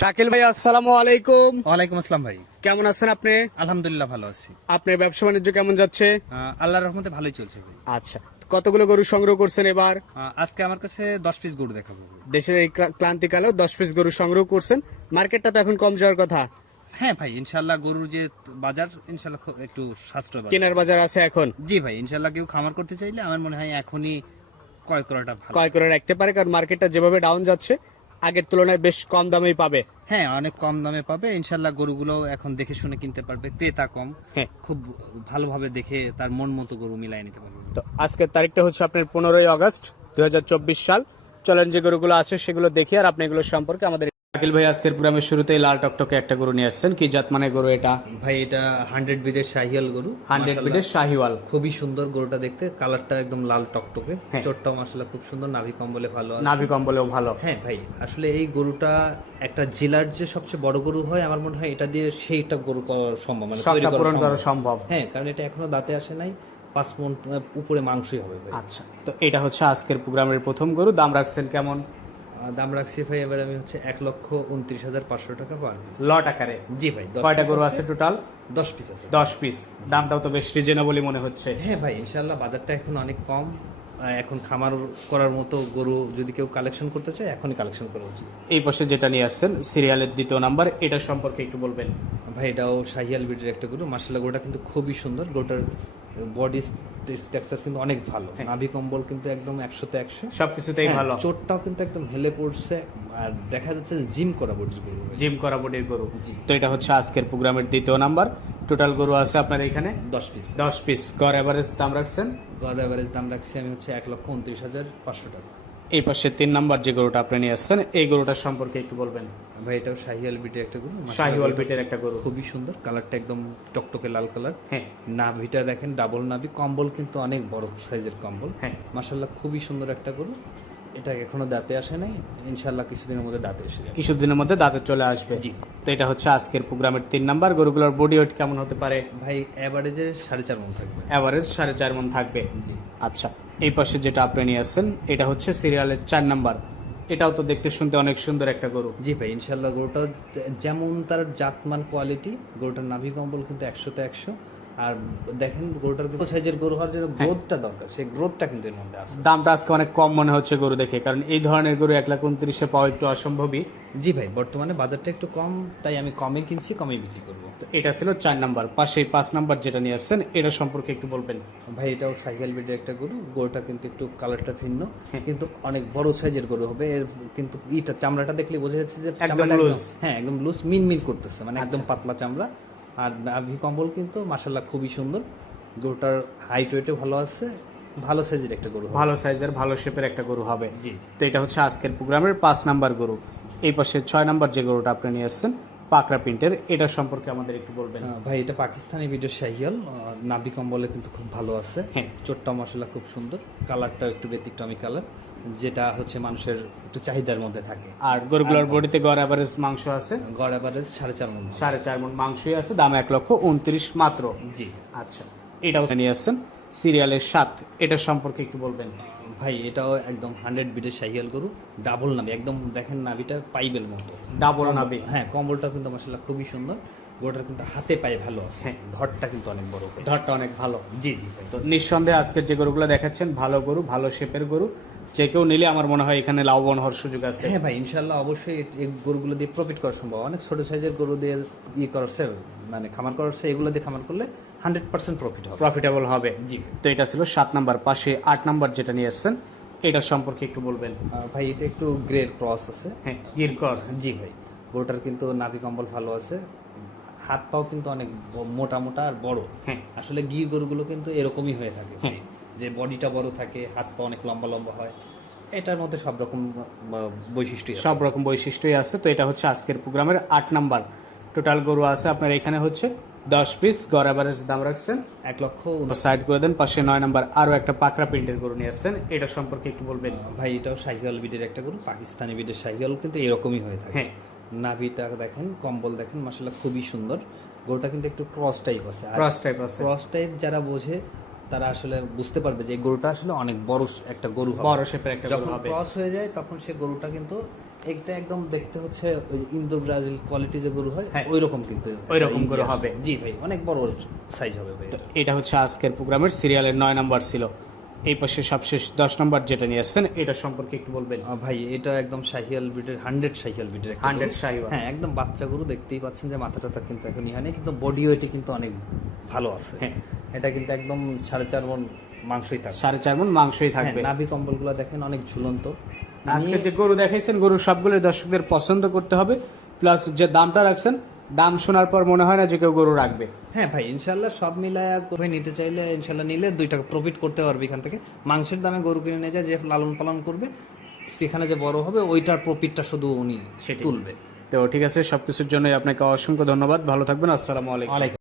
শাকিল ভাই আসসালামু আলাইকুম। ওয়ালাইকুম আসসালাম ভাই। কেমন আছেন আপনি? আলহামদুলিল্লাহ ভালো আছি। আপনার ব্যবসা বাণিজ্য কেমন যাচ্ছে? আল্লাহর রহমতে ভালোই চলছে ভাই। আচ্ছা কতগুলো গরু সংগ্রহ করছেন এবার? আজকে আমার কাছে দশ পিস গরু দেখাবো। দেশের এই ক্লান্তিকালেও দশ পিস গরু সংগ্রহ করছেন। মার্কেটটা তো এখন কম যাওয়ার কথা। হ্যাঁ ভাই ইনশাল্লাহ গরুর যে বাজার ইনশাল্লাহ একটু সাশ্রয় কেনার বাজার আছে এখন? জি ভাই ইনশাল্লাহ কেউ খামার করতে চাইলে আমার মনে হয় এখনই ক্রয় করাটা ক্রয় করে রাখতে পারে কারণ মার্কেটটা যেভাবে ডাউন যাচ্ছে আগের তুলনায় বেশ কম দামেই পাবে। হ্যাঁ অনেক কম দামে পাবে। ইনশাল্লাহ গরুগুলো এখন দেখে শুনে কিনতে পারবে। ক্রেতা কম। হ্যাঁ। খুব ভালোভাবে দেখে তার মন মতো গরু মিলাই নিতে পারবে। তো আজকের তারিখটা হচ্ছে আপনার পনেরোই আগস্ট দুই হাজার চব্বিশ সাল। চলেন যে গরুগুলো আছে সেগুলো দেখি আর আপনি এগুলো সম্পর্কে আমাদের আকিল ভাই আজকের প্রোগ্রামের শুরুতেই লাল টকটকে একটা গরু নিয়ে আসছেন। কি জাত মানে গরু এটা? ভাই এটা হান্ড্রেড বিডের শাহিয়াল গরু। হান্ড্রেড শাহিওয়াল। খুবই সুন্দর গরুটা দেখতে। কালারটা একদম লাল টকটকে। হ্যাঁ। চোটটাও মাসাল্লাহ খুব সুন্দর। নাভি কম্বলে ভালো নাভি কম্বলেও ভালো। হ্যাঁ ভাই আসলে এই গরুটা একটা জেলার যে সবচেয়ে বড় গরু হয় আমার মনে হয় এটা দিয়ে সেইটা গরু করা সম্ভব মানে তৈরি করা সম্ভব। হ্যাঁ কারণ এটা এখনও দাঁতে আসে নাই। পাঁচ মন উপরে মাংসই হবে আচ্ছা তো এটা হচ্ছে আজকের প্রোগ্রামের প্রথম গরু। দাম রাখছেন কেমন? দাম রাখছি ভাই এবার আমি হচ্ছে এক লক্ষ উনত্রিশ হাজার পাঁচশো টাকা পার। লট আকারে? জি ভাই কয়টা গরু আছে। টোটাল দশ পিস আছে। দশ পিস দামটাও তো বেশ রিজনেবলই মনে হচ্ছে। হ্যাঁ ভাই ইনশাল্লাহ বাজারটা এখন অনেক কম। এখন খামার করার মতো গরু যদি কেউ কালেকশন করতে চায় এখনই কালেকশন করা উচিত। এই পাশে যেটা নিয়ে আসছেন সিরিয়ালের দ্বিতীয় নাম্বার এটা সম্পর্কে একটু বলবেন। ভাই এটাও শাহিয়াল বিটের একটা গরু। মার্শাল্লাহ গরুটা কিন্তু খুবই সুন্দর। গরুটার বডি স্ট্রাকচার কিন্তু অনেক ভালো। নাভি কম্বল কিন্তু একদম একশোতে একশো। সবকিছুতেই হ্যাঁ, ভালো। চোটটাও কিন্তু একদম হেলে পড়ছে। আর দেখা যাচ্ছে জিম করা বডির গরু। জিম করা বডির গরু। তো এটা হচ্ছে আজকের প্রোগ্রামের দ্বিতীয় নাম্বার। টোটাল গরু আছে আপনার এখানে? দশ পিস। দশ পিস। গড় অ্যাভারেজ দাম রাখছেন? গড় অ্যাভারেজ দাম রাখছি আমি হচ্ছে এক লক্ষ উনত্রিশ হাজার পাঁচশো টাকা। এই পাশে তিন নাম্বার যে গরুটা আপনি নিয়ে আসছেন এই গরুটার সম্পর্কে একটু বলবেন। ভাই এটাও শাহিয়াল বিটের একটা গরু শাহিওয়াল বিটের একটা গরু। খুবই সুন্দর কালারটা একদম টকটকে লাল কালার। হ্যাঁ। নাভিটা দেখেন ডাবল নাভি কম্বল কিন্তু অনেক বড় সাইজের কম্বল। হ্যাঁ। মাশাল্লাহ খুবই সুন্দর একটা গরু। এটা এখনও দাঁতে আসে নাই ইনশাল্লাহ কিছুদিনের মধ্যে দাঁতে এসে কিছুদিনের মধ্যে দাঁতে চলে আসবে। জি। তো এটা হচ্ছে আজকের প্রোগ্রামের তিন নাম্বার। গরুগুলোর বডি ওয়েট কেমন হতে পারে? ভাই অ্যাভারেজে সাড়ে চার মন থাকবে। অ্যাভারেজ সাড়ে চার মন থাকবে। জি। আচ্ছা এই পাশে যেটা আপনি নিয়ে আসছেন এটা হচ্ছে সিরিয়ালের চার নাম্বার। এটাও তো দেখতে শুনতে অনেক সুন্দর একটা গরু। জি ভাই ইনশাল্লাহ গরুটা যেমন তার জাতমান কোয়ালিটি গরুটার নাভি কম্বল কিন্তু একশোতে একশো আর দেখেন গরুটার কিন্তু সাইজের গরু হওয়ার জন্য গ্রোথটা দরকার। সেই গ্রোথটা কিন্তু এর মধ্যে আছে। দামটা আজকে অনেক কম মনে হচ্ছে গরু দেখে কারণ এই ধরনের গরু এক লাখ উনত্রিশে পাওয়া একটু অসম্ভবই। জি ভাই বর্তমানে বাজারটা একটু কম তাই আমি কমে কিনছি কমে বিক্রি করব। তো এটা ছিল চার নাম্বার পাশে পাঁচ নাম্বার যেটা নিয়ে আসছেন এটা সম্পর্কে একটু বলবেন। ভাই এটাও সাইকেল বিডের একটা গরু গরুটা কিন্তু একটু কালারটা ভিন্ন হ্যাঁ। কিন্তু অনেক বড় সাইজের গরু হবে এর কিন্তু ইটা চামড়াটা দেখলে বোঝা যাচ্ছে যে চামড়াটা আচ্ছা। হ্যাঁ একদম লুজ মিন মিন করতেছে মানে একদম পাতলা চামড়া। আর নাভি কম্বল কিন্তু মাসাল্লাহ খুবই সুন্দর। গরুটার হাইট ওয়েটে ভালো আছে ভালো সাইজের একটা গরু ভালো সাইজের ভালো শেপের একটা গরু হবে। জি তো এটা হচ্ছে আজকের প্রোগ্রামের পাঁচ নাম্বার গরু। এই পাশে ছয় নাম্বার যে গরুটা আপনি নিয়ে আসছেন পাকরা প্রিন্টের এটা সম্পর্কে আমাদের একটু বলবেন। ভাই এটা পাকিস্তানি ভিডিও শাহিয়াল নাভি কম্বলে কিন্তু খুব ভালো আছে। হ্যাঁ। চোটটা মশলা খুব সুন্দর। কালারটা একটু ব্যতিক্রমী কালার যেটা হচ্ছে মানুষের একটু চাহিদার মধ্যে থাকে। আর গরুগুলোর বডিতে গড় অ্যাভারেজ মাংস আছে? গড় অ্যাভারেজ সাড়ে চার মন সাড়ে চার মন মাংসই আছে দাম এক লক্ষ উনত্রিশ মাত্র। জি। আচ্ছা এটাও নিয়ে আসছেন সিরিয়ালের সাত এটা সম্পর্কে একটু বলবেন। ভাই এটাও একদম হান্ড্রেড বিটের সাইকেল গরু ডাবল নাবি একদম দেখেন নাবিটা পাইবেল মতো। ডাবল নাবি। হ্যাঁ কম্বলটা কিন্তু মশলা খুবই সুন্দর গোটার কিন্তু হাতে পায়ে ভালো আছে। হ্যাঁ। ধরটা কিন্তু অনেক বড় ধরটা অনেক ভালো। জি জি তো নিঃসন্দেহে আজকের যে গরুগুলো দেখাচ্ছেন ভালো গরু ভালো শেপের গরু। যে কেউ নিলে আমার মনে হয় এখানে লাভবান হওয়ার সুযোগ আছে। হ্যাঁ ভাই ইনশাল্লাহ অবশ্যই এই গরুগুলো দিয়ে প্রফিট করা সম্ভব। অনেক ছোট সাইজের গরু দিয়ে ইয়ে করছে মানে খামার করছে এগুলো দিয়ে খামার করলে হান্ড্রেড পার্সেন্ট প্রফিট হবে। প্রফিটেবল হবে। জি। তো এটা ছিল সাত নাম্বার পাশে আট নাম্বার যেটা নিয়ে আসছেন এটা সম্পর্কে একটু বলবেন। ভাই এটা একটু গ্রেড ক্রস আছে। হ্যাঁ গির ক্রস জি ভাই গরুটার কিন্তু নাভি কম্বল ভালো আছে। হাত পাও কিন্তু অনেক মোটা মোটা আর বড়। হ্যাঁ। আসলে গির গরুগুলো কিন্তু এরকমই হয়ে থাকে হ্যাঁ। যে বডিটা বড় থাকে হাত পা অনেক লম্বা লম্বা হয় এটার মধ্যে সব রকম আহ, বৈশিষ্ট্য সব রকম বৈশিষ্ট্যই আছে। তো এটা হচ্ছে আজকের প্রোগ্রামের আট নাম্বার। টোটাল গরু আছে আপনার এখানে হচ্ছে দশ পিস গড় অ্যাভারেজ দাম রাখছেন। এক লক্ষ সাইড করে দেন পাশে নয় নাম্বার আরও একটা পাকড়া প্রিন্টের গরু নিয়ে আসছেন। এটা সম্পর্কে একটু বলবেন। ভাই এটাও সাইকেল বিডের একটা গরু পাকিস্তানি বিডের সাইকেল কিন্তু এরকমই হয়ে থাকে। হ্যাঁ। নাভিটা দেখেন কম্বল দেখেন মাসাল্লাহ খুবই সুন্দর। গরুটা কিন্তু একটু ক্রস টাইপ আছে। ক্রস টাইপ আছে। ক্রস টাইপ যারা বোঝে তারা আসলে বুঝতে পারবে যে গরুটা আসলে অনেক বড় একটা গরু হবে বড় শেপের একটা গরু হবে ক্রস হয়ে যায় তখন সে গরুটা কিন্তু একটা একদম দেখতে হচ্ছে ওই ইন্দো ব্রাজিল কোয়ালিটি যে গরু হয় হ্যাঁ। ওই রকম কিন্তু ওইরকম গরু ইয়ে হবে। জি ভাই অনেক বড় সাইজ হবে ভাই এটা হচ্ছে আজকের প্রোগ্রামের সিরিয়ালের নয় নাম্বার ছিল এই পাশে সবশেষ দশ নম্বর যেটা নিয়ে আসছেন এটা সম্পর্কে একটু বলবেন ভাই এটা একদম শাহিয়াল ব্রিডের হান্ড্রেড শাহিয়াল 100 গরু। শাহিওয়াল। হ্যাঁ একদম বাচ্চা গরু দেখতেই পাচ্ছেন যে মাথা টাথা কিন্তু এখন ইহা নেই কিন্তু বডি ওয়েটে কিন্তু অনেক ভালো আছে হ্যাঁ। এটা কিন্তু একদম সাড়ে চার মন মাংসই থাকবে। সাড়ে চার মন মাংসই হ্যাঁ, থাকবে। নাভি কম্বলগুলো দেখেন অনেক ঝুলন্ত। আজকে যে গরু দেখাইছেন গরু সবগুলো দর্শকদের পছন্দ করতে হবে। প্লাস যে দামটা রাখছেন দাম শোনার পর মনে হয় না যে কেউ গরু রাখবে। হ্যাঁ ভাই ইনশাল্লাহ সব মিলায় গরু নিতে চাইলে ইনশাল্লাহ নিলে দুই টাকা প্রফিট করতে পারবে এখান থেকে। মাংসের দামে গরু কিনে নিয়ে যায় যে লালন পালন করবে সেখানে যে বড় হবে ওইটার প্রফিটটা শুধু উনি সেটাই। তুলবে। তো ঠিক আছে সবকিছুর জন্যই আপনাকে অসংখ্য ধন্যবাদ। ভালো থাকবেন আসসালামু আলাইকুম।